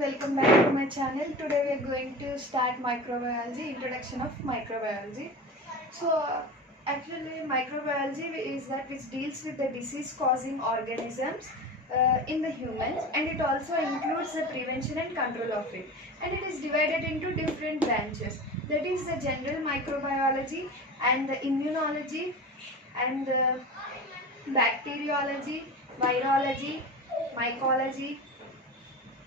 and welcome back to my channel. Today we are going to start microbiology, introduction of microbiology. Actually microbiology is that which deals with the disease causing organisms in the humans, and it also includes the prevention and control of it. And it is divided into different branches. That is the general microbiology and the immunology and the bacteriology, virology, mycology,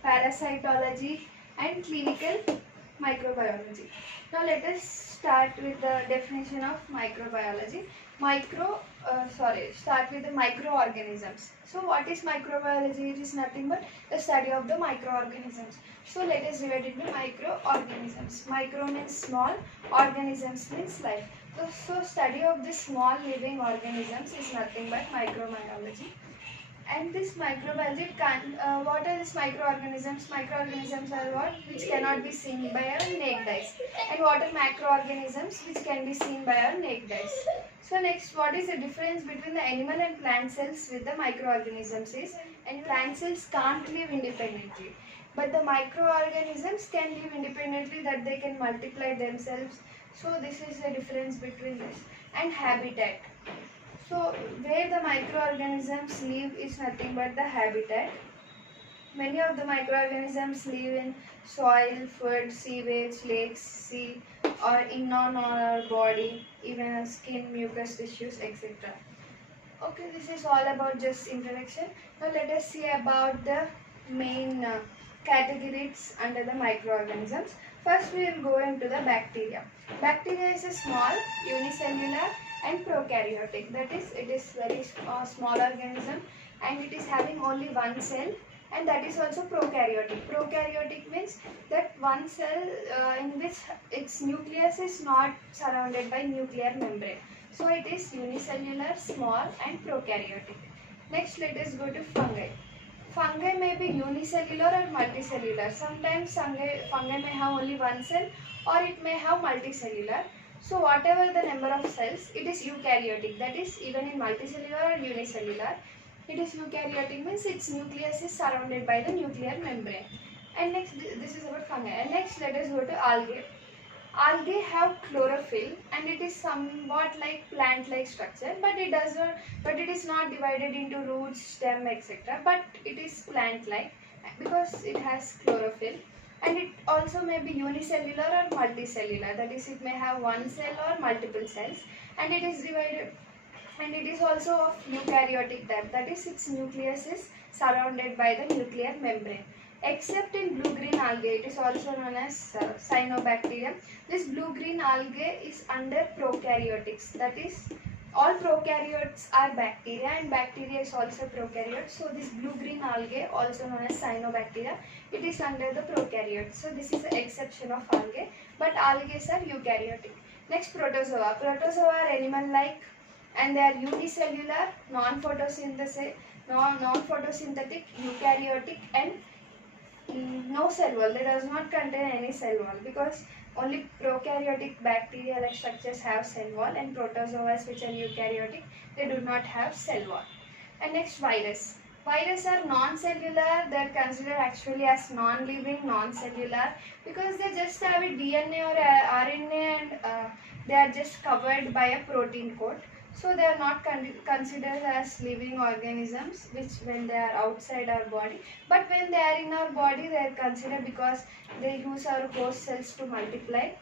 parasitology and clinical microbiology. Now let us start with the definition of microbiology. Start with the microorganisms. So what is microbiology? It is nothing but the study of the microorganisms. So let us divide it into microorganisms. Micro means small, organisms means life. So study of the small living organisms is nothing but microbiology. And this microbiology what are these microorganisms? Microorganisms are what? Which cannot be seen by our naked eyes. And what are macroorganisms? Which can be seen by our naked eyes. So next, what is the difference between the animal and plant cells with the microorganisms is, and plant cells can't live independently. But the microorganisms can live independently, that they can multiply themselves. So this is the difference between this. And habitat. So where the microorganisms live is nothing but the habitat. Many of the microorganisms live in soil, food, sewage, lakes, sea, or in on our body, even our skin, mucous tissues, etc. Okay, this is all about just introduction. Now let us see about the main categories under the microorganisms. First we will go into the bacteria. Bacteria is a small, unicellular and prokaryotic. That is, it is very small organism and it is having only one cell, and that is also prokaryotic. Prokaryotic means that one cell in which its nucleus is not surrounded by nuclear membrane. So it is unicellular, small and prokaryotic. Next let us go to fungi. Fungi may be unicellular or multicellular. Sometimes fungi may have only one cell or it may have multicellular. So whatever the number of cells, it is eukaryotic. That is, even in multicellular or unicellular, it is eukaryotic, means its nucleus is surrounded by the nuclear membrane. And next, this is about fungi. And next let us go to algae. Algae have chlorophyll and it is somewhat like plant-like structure, but it is not divided into roots, stem, etc. But it is plant-like because it has chlorophyll. And it also may be unicellular or multicellular. That is, it may have one cell or multiple cells, and it is divided. And it is also of eukaryotic type. That is, its nucleus is surrounded by the nuclear membrane. Except in blue-green algae, it is also known as cyanobacteria. This blue-green algae is under prokaryotics. That is, all prokaryotes are bacteria and bacteria is also prokaryote. So this blue-green algae, also known as cyanobacteria, it is under the prokaryotes. So this is the exception of algae, but algae are eukaryotic. Next, protozoa. Protozoa are animal-like and they are unicellular, non-photosynthetic, eukaryotic and no cell wall. They does not contain any cell wall because only prokaryotic bacteria like structures have cell wall, and protozoa which are eukaryotic, they do not have cell wall. And next, virus. Virus are non-cellular. They are considered actually as non-living, non-cellular because they just have a DNA or a RNA and they are just covered by a protein coat. So they are not considered as living organisms which when they are outside our body, but when they are in our body they are considered because they use our host cells to multiply.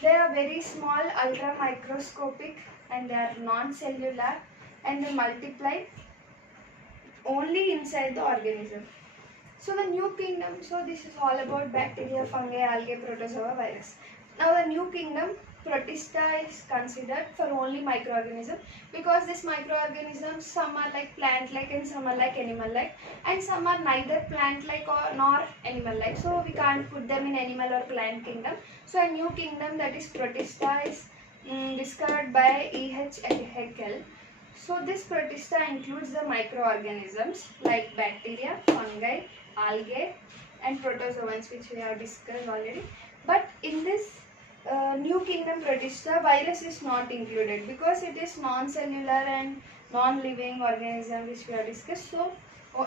They are very small, ultra microscopic, and they are non-cellular and they multiply only inside the organism. So the new kingdom, so this is all about bacteria, fungi, algae, protozoa, virus. Now the new kingdom, Protista is considered for only microorganisms because these microorganisms, some are like plant-like and some are like animal-like, and some are neither plant-like nor animal-like. So we can't put them in animal or plant kingdom. So a new kingdom, that is Protista, is discovered by E.H. Haeckel. So this Protista includes the microorganisms like bacteria, fungi, algae and protozoans, which we have discussed already. But in this new kingdom Protista, virus is not included because it is non-cellular and non-living organism which we have discussed. So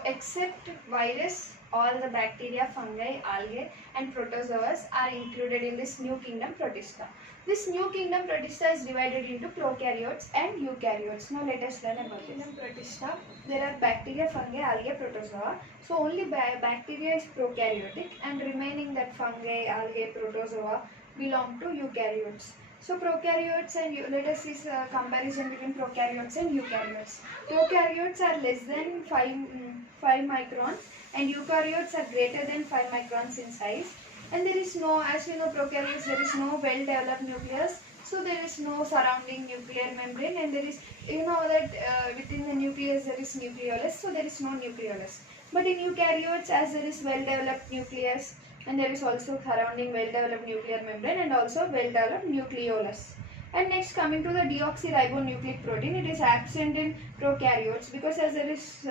except virus, all the bacteria, fungi, algae and protozoas are included in this new kingdom Protista. This new kingdom Protista is divided into prokaryotes and eukaryotes. Now let us learn about kingdom Protista. There are bacteria, fungi, algae, protozoa. So only bacteria is prokaryotic and remaining that fungi, algae, protozoa belong to eukaryotes. So prokaryotes and let us see comparison between prokaryotes and eukaryotes. Prokaryotes are less than 5 microns and eukaryotes are greater than 5 microns in size. And there is no, as you know, prokaryotes, there is no well developed nucleus. So there is no surrounding nuclear membrane, and there is, you know that within the nucleus there is nucleolus, so there is no nucleolus. But in eukaryotes, as there is well developed nucleus, and there is also surrounding well developed nuclear membrane and also well developed nucleolus. And next, coming to the deoxyribonucleic protein, it is absent in prokaryotes because as there is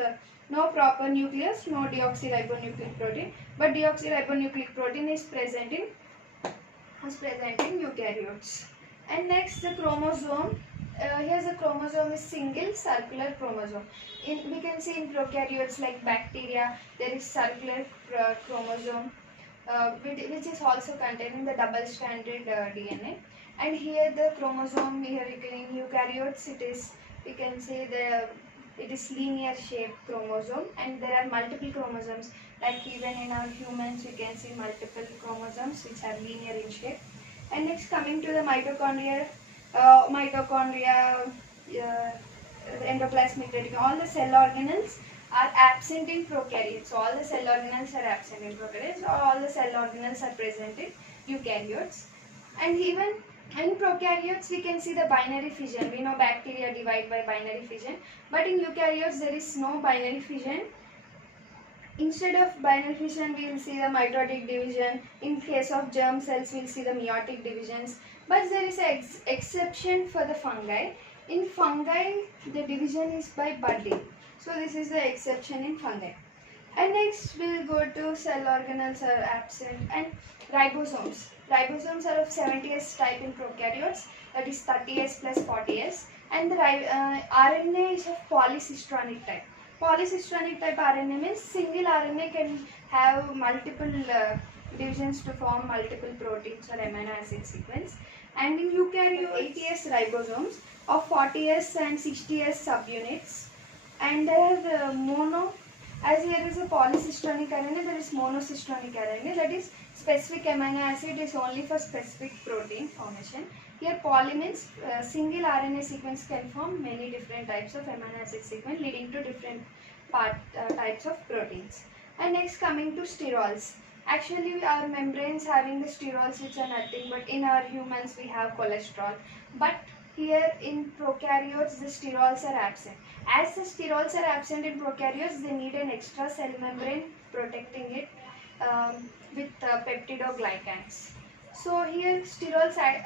no proper nucleus, no deoxyribonucleic protein, but deoxyribonucleic protein is present in eukaryotes. And next, the chromosome. Here the chromosome is single circular chromosome. We can see in prokaryotes like bacteria, there is circular chromosome, which is also containing the double-stranded DNA. And here the chromosome, here in eukaryotes, we can see it is linear shaped chromosome, and there are multiple chromosomes. Like even in our humans, we can see multiple chromosomes which are linear in shape. And next, coming to the mitochondria, endoplasmic reticulum, all the cell organelles are absent in prokaryotes. So all the cell organelles are absent in prokaryotes, or all the cell organelles are present in eukaryotes. And even in prokaryotes, we can see the binary fission. We know bacteria divide by binary fission, but in eukaryotes there is no binary fission. Instead of binary fission, we will see the mitotic division. In case of germ cells, we will see the meiotic divisions. But there is an exception for the fungi. In fungi, the division is by budding. So this is the exception in fungi. And next, we will go to cell organelles are absent and ribosomes. Ribosomes are of 70S type in prokaryotes, that is 30S plus 40S. And the RNA is of polycistronic type. Polycistronic type RNA means single RNA can have multiple divisions to form multiple proteins or amino acid sequence. And in eukaryotes, 80S ribosomes of 40S and 60S subunits. And there are as here is a polycistronic RNA, there is monocistronic RNA, that is specific amino acid is only for specific protein formation. Here poly means single RNA sequence can form many different types of amino acid sequence leading to different types of proteins. And next, coming to sterols. Actually our membranes having the sterols which are nothing but in our humans we have cholesterol. But here in prokaryotes the sterols are absent. As the sterols are absent in prokaryotes, they need an extra cell membrane protecting it with peptidoglycans. So here sterols are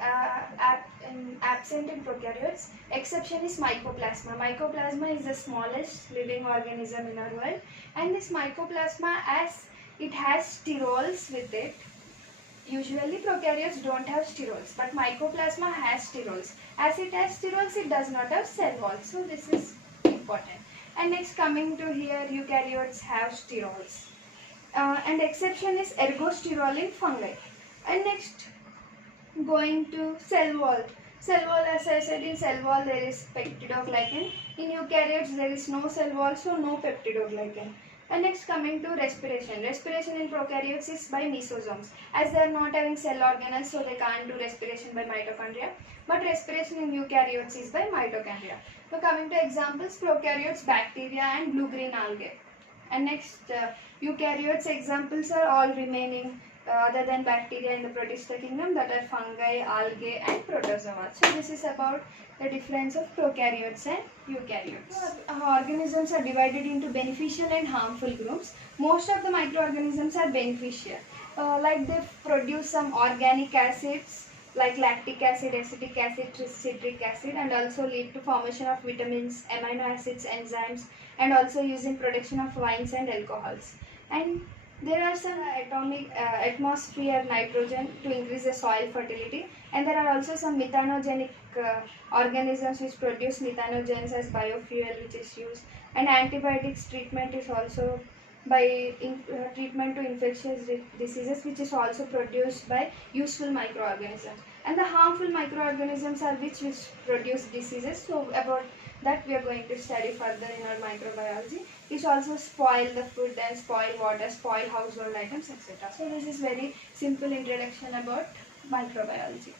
absent in prokaryotes. Exception is mycoplasma. Mycoplasma is the smallest living organism in our world, and this mycoplasma, as it has sterols with it. Usually prokaryotes don't have sterols, but mycoplasma has sterols. As it has sterols, it does not have cell walls. So this is important. And next, coming to here, eukaryotes have sterols. And exception is ergosterol in fungi. And next, going to cell wall. Cell wall, as I said, in cell wall there is peptidoglycan. In eukaryotes there is no cell wall, so no peptidoglycan. And next, coming to respiration. Respiration in prokaryotes is by mesosomes. As they are not having cell organelles, so they can't do respiration by mitochondria. But respiration in eukaryotes is by mitochondria. So coming to examples, prokaryotes, bacteria and blue-green algae. And next, eukaryotes examples are all remaining other than bacteria in the Protista kingdom, that are fungi, algae and protozoa. So this is about the difference of prokaryotes and eukaryotes. Organisms are divided into beneficial and harmful groups. Most of the microorganisms are beneficial. Like they produce some organic acids like lactic acid, acetic acid, citric acid, and also lead to formation of vitamins, amino acids, enzymes, and also used in production of wines and alcohols. And there are some atmosphere nitrogen to increase the soil fertility, and there are also some methanogenic organisms which produce methanogens as biofuel which is used, and antibiotics treatment is also by treatment to infectious diseases, which is also produced by useful microorganisms. And the harmful microorganisms are which produce diseases. So about that we are going to study further in our microbiology, which also spoil the food and spoil water, spoil household items, etc. So this is very simple introduction about microbiology.